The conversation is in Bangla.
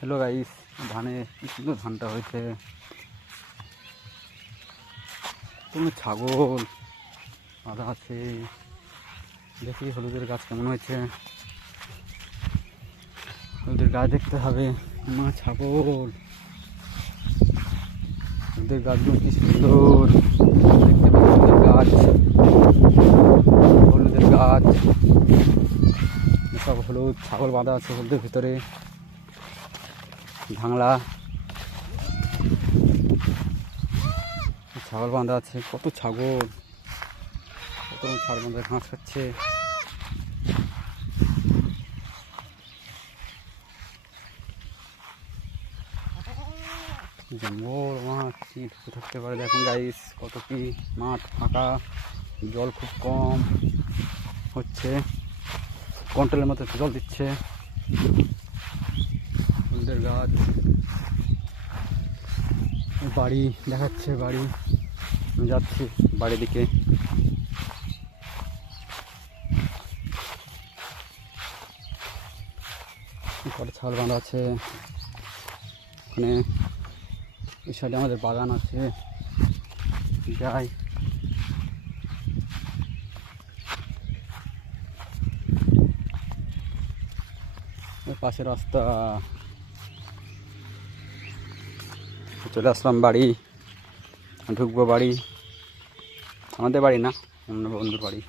হ্যালো গাইস, ধানে কি সুন্দর ধানটা হয়েছে। কোনো ছাগল বাঁধা আছে, দেখি হলুদের গাছ কেমন হয়েছে। হলুদের গাছ দেখতে হবে। মা ছাগল, হলুদের গাছগুলো কি সুন্দর দেখতে পাচ্ছি। হলুদের গাছ সব হলুদ, ছাগল বাঁধা আছে হলুদের ভিতরে। ধাংলা ছাগল বাঁধা আছে, কত ছাগল, কত ছাগল বাঁধা ঘাস খাচ্ছে। জঙ্গল মাঠ কি ঢুকে থাকতে পারে। দেখুন গাইস, কত কি মাঠ ফাঁকা, জল খুব কম হচ্ছে, কন্ট্রোলের মতো জল দিচ্ছে। হলুদের গাছ, বাড়ি দেখাচ্ছে, বাড়ি আমি যাচ্ছি বাড়ির দিকে। কত ছাগল বাঁধা আছে ওখানে। এই সাইডে আমাদের বাগান আছে, যাই। পাশে রাস্তা, চলে আসলাম বাড়ি, ঢুকবো বাড়ি। আমাদের বাড়ি না, অন্য বন্ধুর বাড়ি।